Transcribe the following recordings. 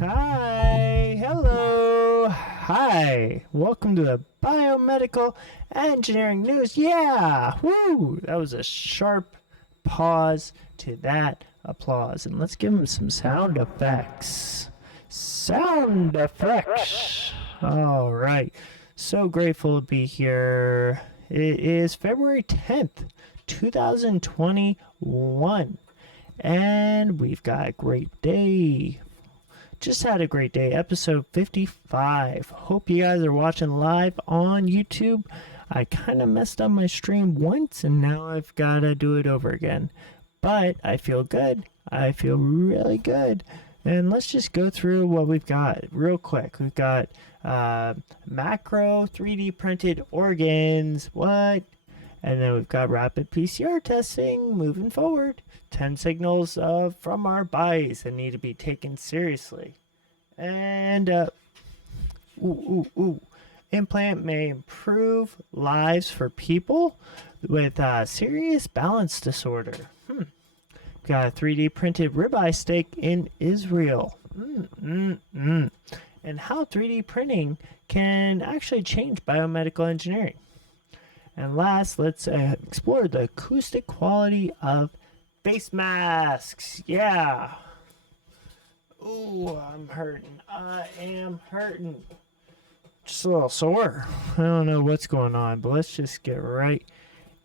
Hi, hello, hi, welcome to the Biomedical Engineering News. Yeah, woo, that was a sharp pause to that applause. And let's give them some sound effects. Sound effects. All right, so grateful to be here. It is February 10th, 2021, and we've got a great day. Just had a great day. Episode 55. Hope you guys are watching live on YouTube. I kind of messed up my stream once and now I've got to do it over again. But I feel good. I feel really good. And let's just go through what we've got real quick. We've got macro 3D printed organs. What? And then we've got rapid PCR testing moving forward. 10 signals from our bodies that need to be taken seriously. And, implant may improve lives for people with serious balance disorder. Got a 3D printed ribeye steak in Israel. And how 3D printing can actually change biomedical engineering. And last, let's explore the acoustic quality of face masks. Yeah. Ooh, I'm hurting. I am hurting. Just a little sore. I don't know what's going on, but let's just get right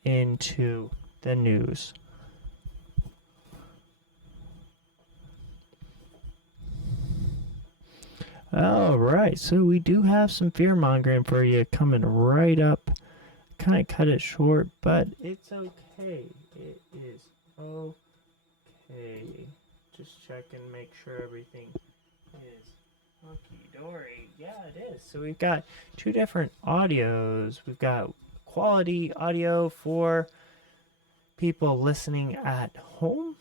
into the news. All right, so we do have some fear mongering for you coming right up. Kind of cut it short, but it's okay. It is okay. Just check and make sure everything is hunky-dory. Yeah, it is. So we've got two different audios. We've got quality audio for people listening at home,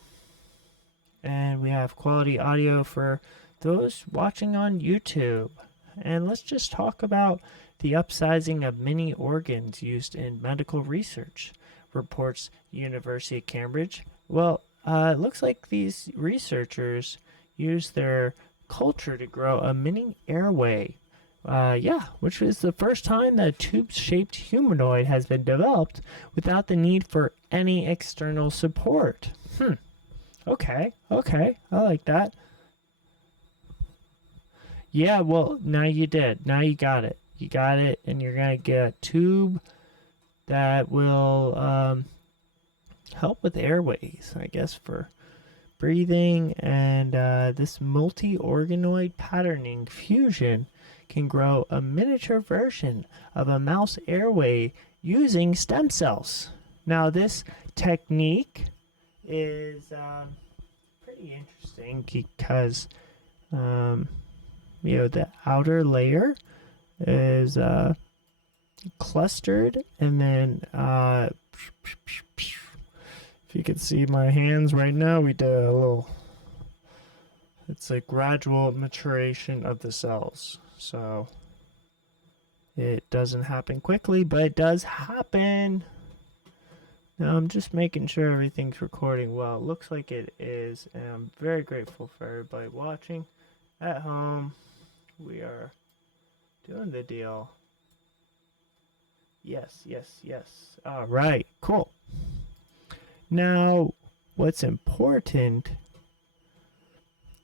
and we have quality audio for those watching on YouTube. And let's just talk about the upsizing of many organs used in medical research, reports University of Cambridge. Well, it looks like these researchers use their culture to grow a mini airway. Which is the first time that a tube-shaped humanoid has been developed without the need for any external support. Okay, I like that. Yeah, well, now you did. Now you got it. You got it, and you're going to get a tube that will help with airways, I guess, for breathing. And this multi-organoid patterning fusion can grow a miniature version of a mouse airway using stem cells. Now, this technique is pretty interesting because, the outer layer is clustered, and then if you can see my hands right now, we did a little, it's a gradual maturation of the cells. So it doesn't happen quickly, but it does happen. Now I'm just making sure everything's recording well. It looks like it is, and I'm very grateful for everybody watching at home. We are doing the deal. Yes. All right, cool. Now, what's important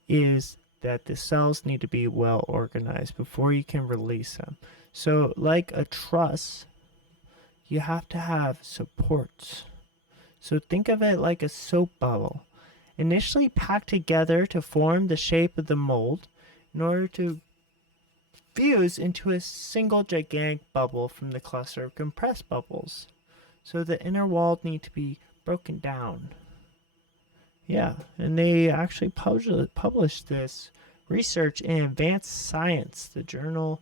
is that the cells need to be well organized before you can release them. So, like a truss, you have to have supports. So think of it like a soap bubble, initially packed together to form the shape of the mold in order to fuse into a single gigantic bubble from the cluster of compressed bubbles. So the inner wall need to be broken down. Yeah, and they actually published this research in Advanced Science, the journal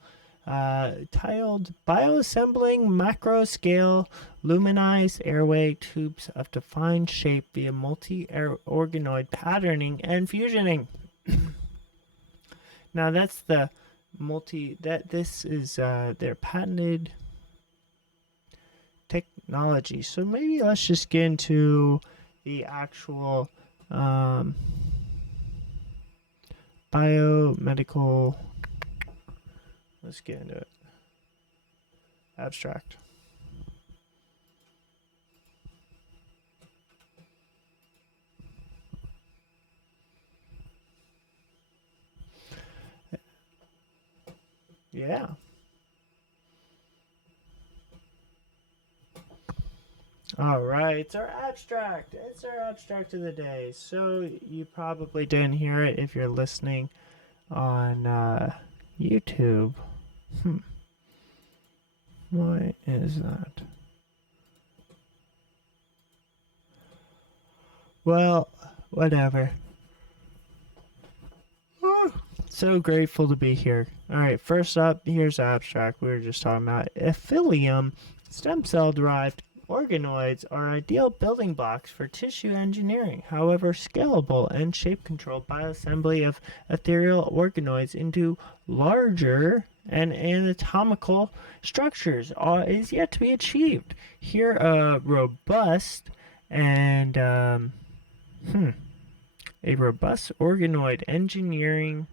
titled Bioassembling Macro-Scale Luminized Airway Tubes of Defined Shape via Multi-Organoid Patterning and Fusioning. Now that's the this is their patented technology. So maybe let's just get into the actual biomedical. Let's get into it. Abstract. Yeah. All right, it's our abstract. It's our abstract of the day. So you probably didn't hear it if you're listening on YouTube. Why is that? Well, whatever. So grateful to be here. All right, first up, here's abstract. We were just talking about epithelium. Stem cell derived organoids are ideal building blocks for tissue engineering. However, scalable and shape controlled bioassembly of ethereal organoids into larger and anatomical structures is yet to be achieved. Here, a robust organoid engineering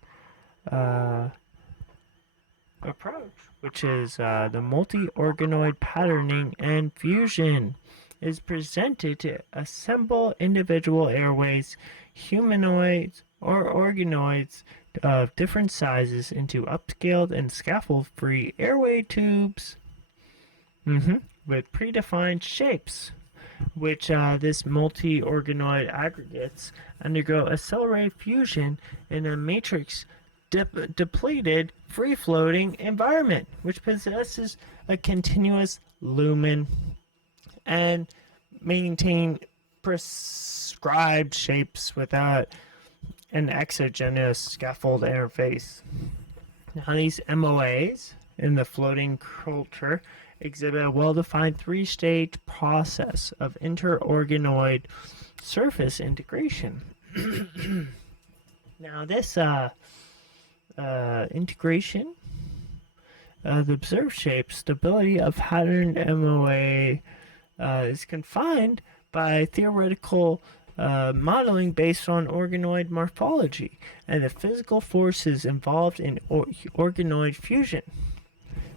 approach, which is the multi-organoid patterning and fusion, is presented to assemble individual airways, humanoids, or organoids of different sizes into upscaled and scaffold-free airway tubes with predefined shapes, which this multi-organoid aggregates undergo accelerated fusion in a matrix depleted free-floating environment, which possesses a continuous lumen and maintain prescribed shapes without an exogenous scaffold interface. Now, these MOAs in the floating culture exhibit a well-defined three-stage process of inter-organoid surface integration. Now, this integration, the observed shape stability of patterned MOA is confined by theoretical modeling based on organoid morphology and the physical forces involved in organoid fusion.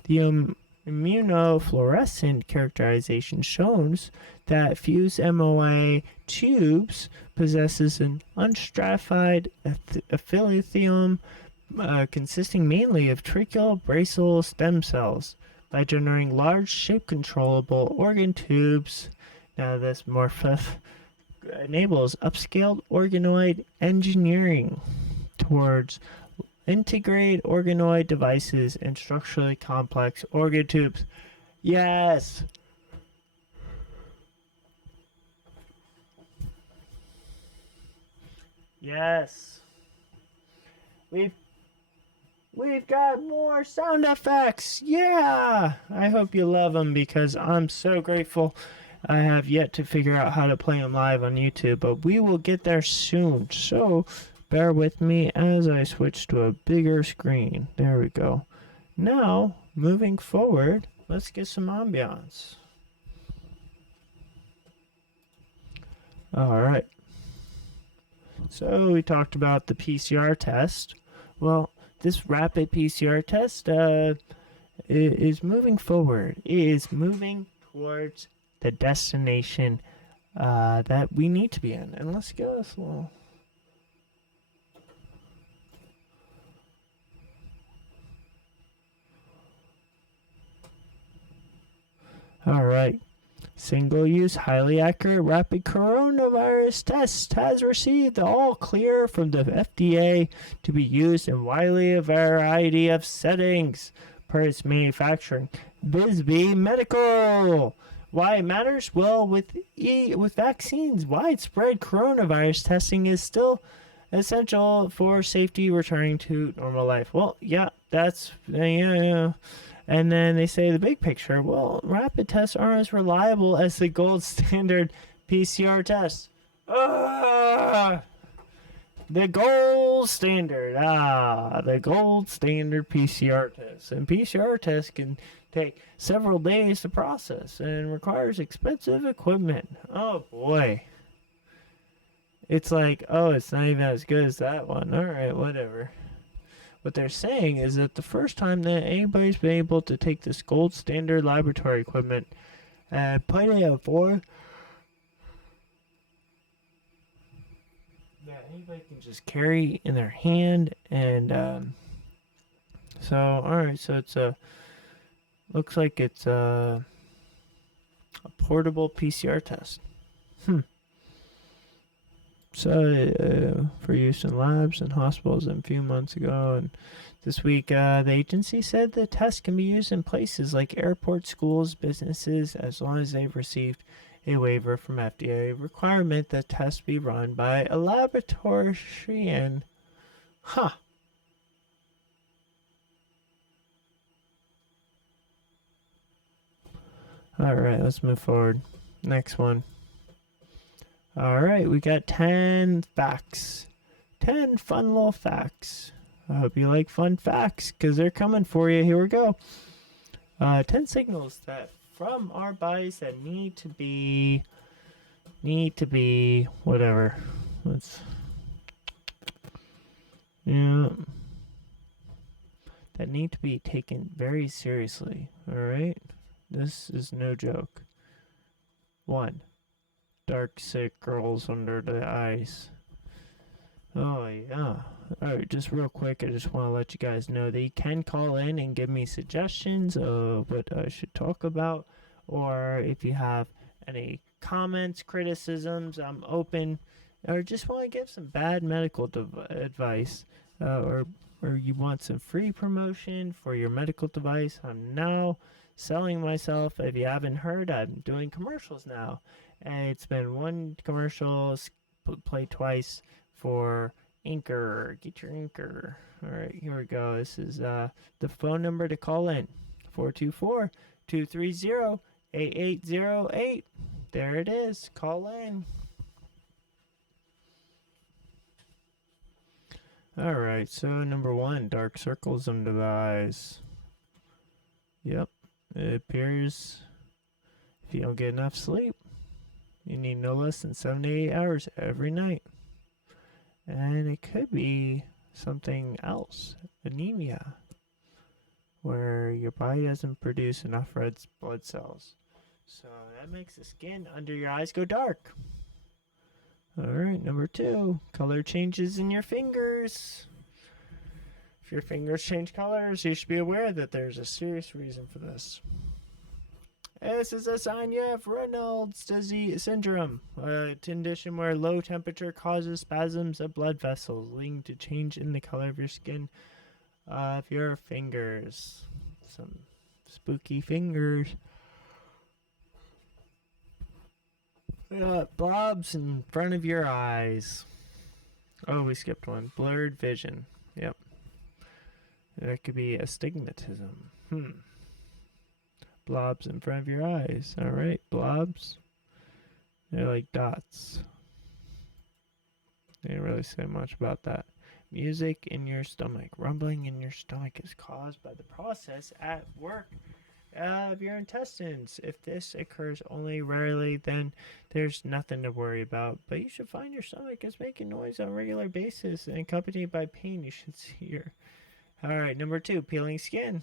The immunofluorescent characterization shows that fused MOA tubes possesses an unstratified epithelium consisting mainly of tracheal-basal stem cells by generating large shape-controllable organ tubes. Now this enables upscaled organoid engineering towards integrated organoid devices and structurally complex organ tubes. Yes! Yes! We've got more sound effects! Yeah! I hope you love them because I'm so grateful. I have yet to figure out how to play them live on YouTube, but we will get there soon. So bear with me as I switch to a bigger screen. There we go. Now, moving forward, let's get some ambiance. All right. So we talked about the PCR test. Well, this rapid PCR test is moving forward. It is moving towards the destination that we need to be in. And let's go this little. All right. Single-use, highly accurate, rapid coronavirus test has received the all clear from the FDA to be used in widely a variety of settings per its manufacturing. Bisbee Medical. Why it matters? Well, with vaccines, widespread coronavirus testing is still essential for safety returning to normal life. Well, yeah, That's yeah. And then they say the big picture. Well, rapid tests aren't as reliable as the gold standard PCR test. Ah, the gold standard. The gold standard PCR test. And PCR tests can take several days to process and requires expensive equipment. Oh boy. It's like, oh, it's not even as good as that one. All right, whatever. What they're saying is that the first time that anybody's been able to take this gold standard laboratory equipment and put it for that anybody can just carry in their hand, and so all right, so it's a looks like it's a portable PCR test. So for use in labs and hospitals a few months ago, and this week the agency said the test can be used in places like airports, schools, businesses, as long as they've received a waiver from FDA requirement that tests be run by a laboratorian. Huh. All right, let's move forward. Next one. All right, we got 10 facts. 10 fun little facts. I hope you like fun facts because they're coming for you. Here we go. 10 signals that from our bodies that need to be whatever. Let's that need to be taken very seriously. All right, this is no joke. 1. Dark, sick girls under the eyes. Oh, yeah. Alright, just real quick, I just want to let you guys know that you can call in and give me suggestions of what I should talk about. Or if you have any comments, criticisms, I'm open. Or just want to give some bad medical advice. Or you want some free promotion for your medical device. I'm now selling myself. If you haven't heard, I'm doing commercials now. And it's been one commercial, play twice for Anchor. Get your Anchor. All right, here we go. This is the phone number to call in. 424-230-8808. There it is. Call in. All right, so number 1, dark circles under the eyes. Yep, it appears if you don't get enough sleep, you need no less than 7 to 8 hours every night. And it could be something else, anemia, where your body doesn't produce enough red blood cells. So that makes the skin under your eyes go dark. Alright, number 2, color changes in your fingers. If your fingers change colors, you should be aware that there's a serious reason for this. This is a sign you have Reynolds disease syndrome, a condition where low temperature causes spasms of blood vessels, leading to change in the color of your skin of your fingers. Some spooky fingers. Blobs in front of your eyes. Oh, we skipped one. Blurred vision. Yep. That could be astigmatism. Blobs in front of your eyes. Alright, blobs. They're like dots. They didn't really say much about that. Music in your stomach. Rumbling in your stomach is caused by the process at work of your intestines. If this occurs only rarely, then there's nothing to worry about. But you should find your stomach is making noise on a regular basis and accompanied by pain. You should see your... Alright, number 2, peeling skin.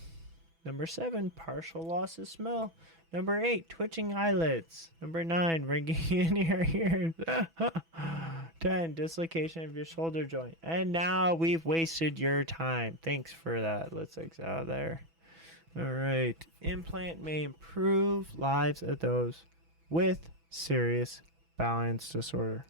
Number 7, partial loss of smell. Number 8, twitching eyelids. Number 9, ringing in your ears. 10, dislocation of your shoulder joint. And now we've wasted your time. Thanks for that. Let's exit out of there. Alright. Implant may improve lives of those with serious balance disorder.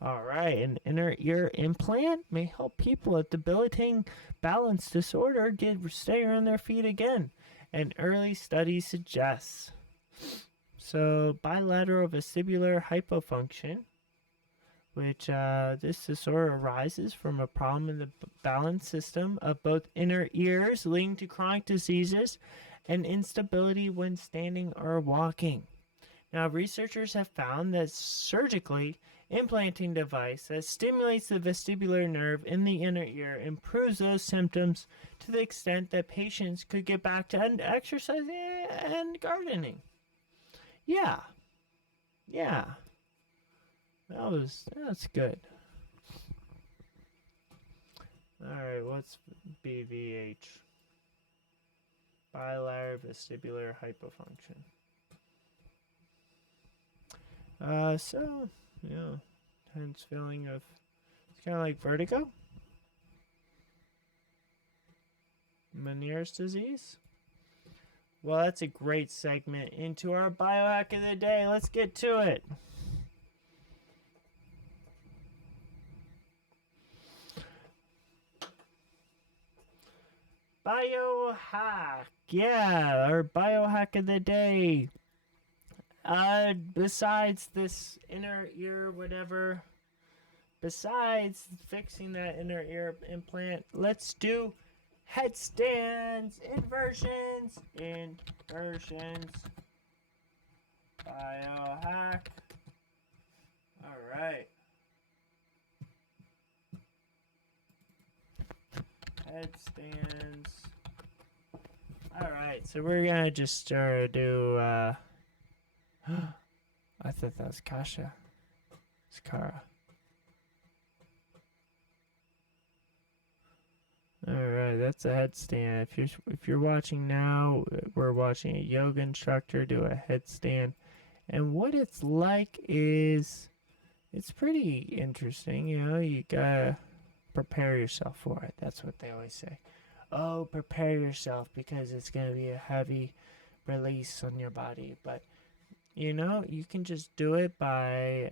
Alright, an inner ear implant may help people with debilitating balance disorder stay on their feet again. An early study suggests. So, bilateral vestibular hypofunction which this disorder arises from a problem in the balance system of both inner ears, leading to chronic diseases and instability when standing or walking. Now, researchers have found that surgically implanting device that stimulates the vestibular nerve in the inner ear improves those symptoms to the extent that patients could get back to exercising and gardening. Yeah. That's good. Alright, what's BVH? Bilateral vestibular hypofunction. So, yeah, tense feeling of, it's kind of like vertigo. Meniere's disease. Well, that's a great segment into our biohack of the day. Let's get to it. Biohack. Yeah, our biohack of the day. Besides this inner ear, whatever, besides fixing that inner ear implant, let's do headstands, inversions. Biohack. Alright. Headstands. Alright, so we're gonna just do, I thought that was Kasha. It's Kara. Alright, that's a headstand. If you're watching now, we're watching a yoga instructor do a headstand. And what it's like is, it's pretty interesting. You know, you gotta prepare yourself for it. That's what they always say. Oh, prepare yourself because it's gonna be a heavy release on your body. But you know, you can just do it by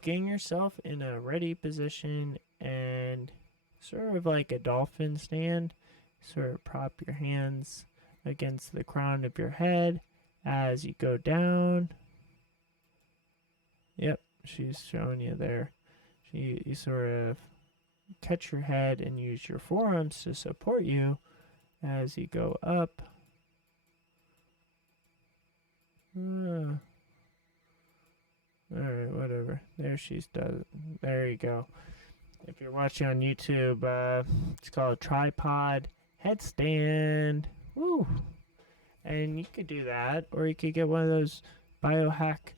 getting yourself in a ready position and sort of like a dolphin stand. Sort of prop your hands against the crown of your head as you go down. Yep, she's showing you there. You sort of catch your head and use your forearms to support you as you go up. Alright, whatever. There she's does. There you go. If you're watching on YouTube, it's called tripod headstand. Woo! And you could do that, or you could get one of those biohack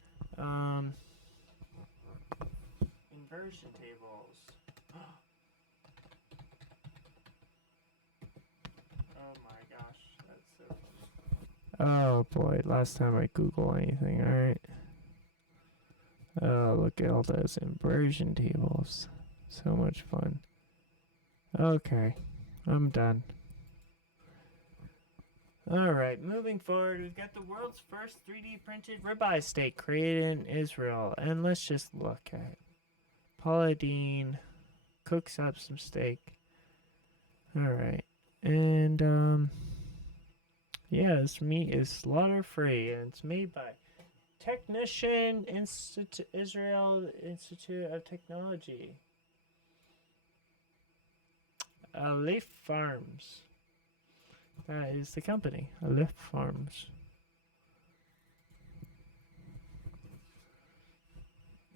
inversion tables. Oh my gosh, that's so funny. Oh boy, last time I Google anything, alright. Oh, look at all those inversion tables. So much fun. Okay, I'm done. Alright, moving forward, we've got the world's first 3D printed ribeye steak created in Israel. And let's just look at it. Paula Deen cooks up some steak. Alright. And, yeah, this meat is slaughter free, and it's made by Technician Israel Institute of Technology. Aleph Farms. That is the company, Aleph Farms.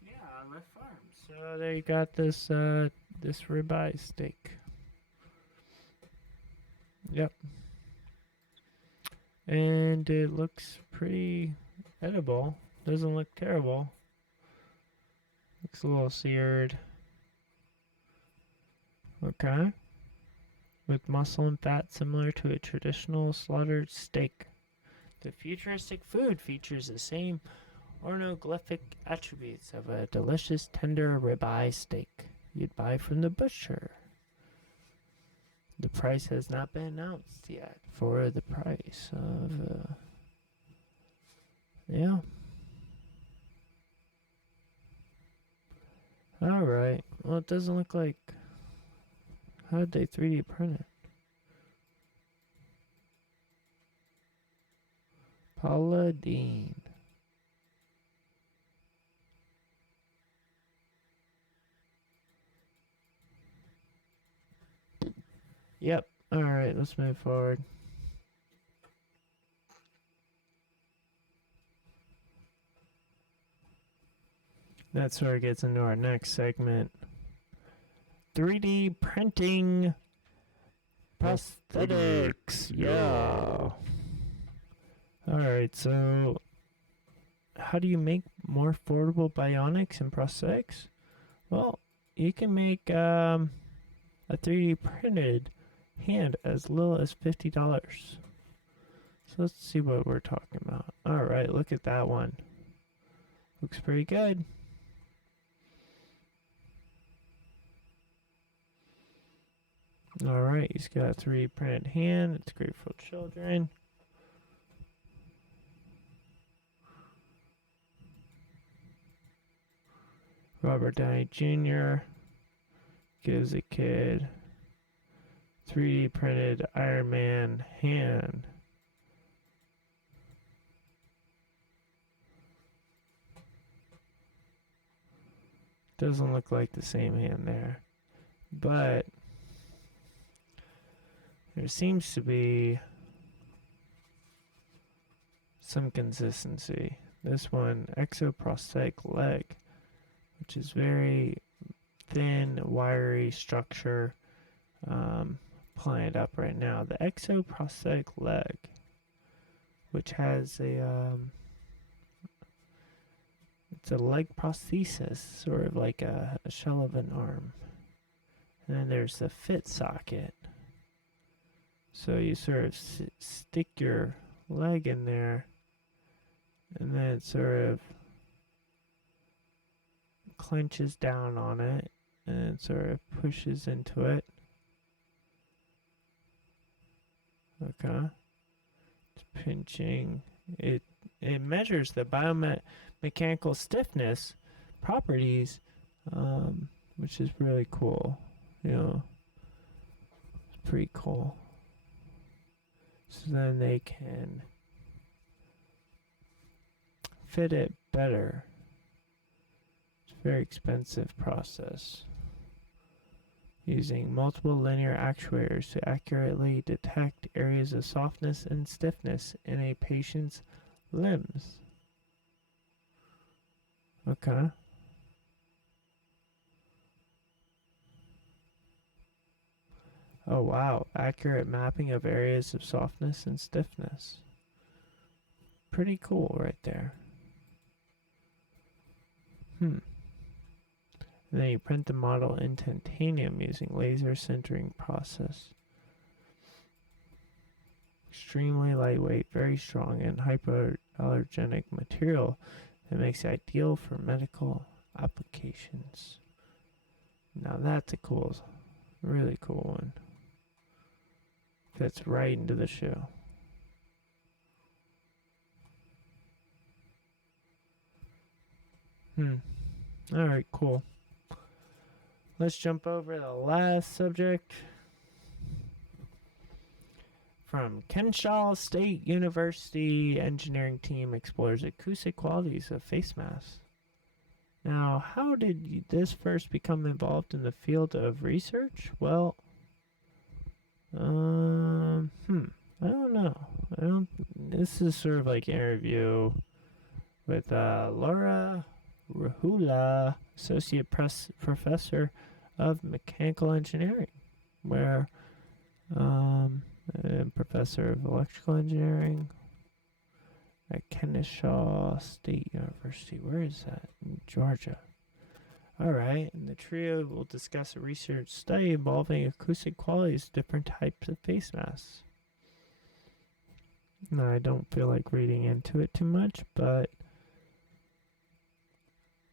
Yeah, Aleph Farms. So there you got this this ribeye steak. Yep. And it looks pretty edible. Doesn't look terrible. Looks a little seared. Okay. With muscle and fat similar to a traditional slaughtered steak. The futuristic food features the same ornoglyphic attributes of a delicious tender ribeye steak you'd buy from the butcher. The price has not been announced yet for the price of, yeah. Alright, well it doesn't look like, how did they 3D print it? Paula Deen. Yep. All right, let's move forward. That sort of gets into our next segment. 3D printing prosthetics. Yeah. Alright, so how do you make more affordable bionics and prosthetics? Well, you can make a 3D printed hand as little as $50. So let's see what we're talking about. Alright, look at that one. Looks pretty good. Alright, he's got a 3D printed hand. It's great for children. Robert Downey Jr. gives a kid 3D printed Iron Man hand. Doesn't look like the same hand there, but there seems to be some consistency. This one, exoprosthetic leg, which is very thin, wiry structure. Pulling it up right now. The exoprosthetic leg, which has it's a leg prosthesis, sort of like a shell of an arm. And then there's the fit socket. So you sort of stick your leg in there, and then it sort of clenches down on it, and it sort of pushes into it. Okay. It's pinching. It measures the biomechanical stiffness properties, which is really cool. You know, it's pretty cool. So then they can fit it better. It's a very expensive process. Using multiple linear actuators to accurately detect areas of softness and stiffness in a patient's limbs. Okay. Oh wow, accurate mapping of areas of softness and stiffness. Pretty cool right there. And then you print the model in titanium using laser sintering process. Extremely lightweight, very strong, and hypoallergenic material that makes it ideal for medical applications. Now that's a cool, really cool one. Fits right into the shoe. Alright, cool. Let's jump over to the last subject. From Kennesaw State University, engineering team explores acoustic qualities of face masks. Now, how did this first become involved in the field of research? Well, I don't know. This is sort of like an interview with Laura Rahula, associate professor of mechanical engineering, where professor of electrical engineering at Kennesaw State University. Where is that? In Georgia. Alright, and the trio will discuss a research study involving acoustic qualities of different types of face masks. Now, I don't feel like reading into it too much, but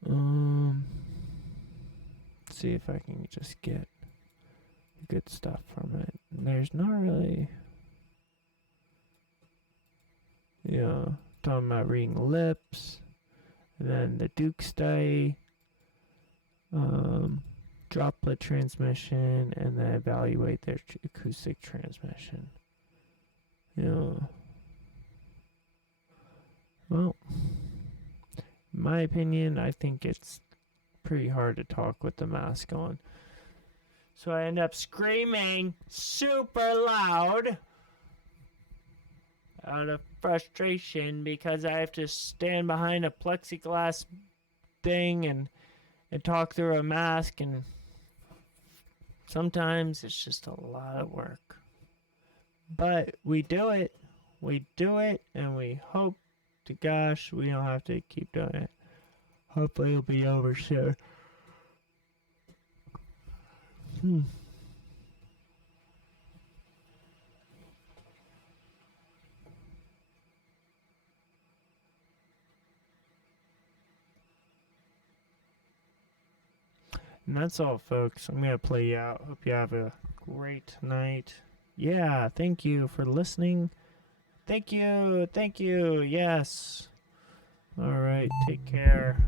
let's see if I can just get good stuff from it. There's not really, talking about reading lips, and then the Duke study, droplet transmission, and then evaluate their acoustic transmission. Well, in my opinion, I think it's pretty hard to talk with the mask on. So I end up screaming super loud out of frustration because I have to stand behind a plexiglass thing and talk through a mask, and sometimes it's just a lot of work. But we do it. We do it, and we hope to gosh we don't have to keep doing it. Hopefully it'll be over soon. And that's all, folks. I'm going to play you out. Hope you have a great night. Yeah, thank you for listening. Thank you. Thank you. Yes. All right. Take care.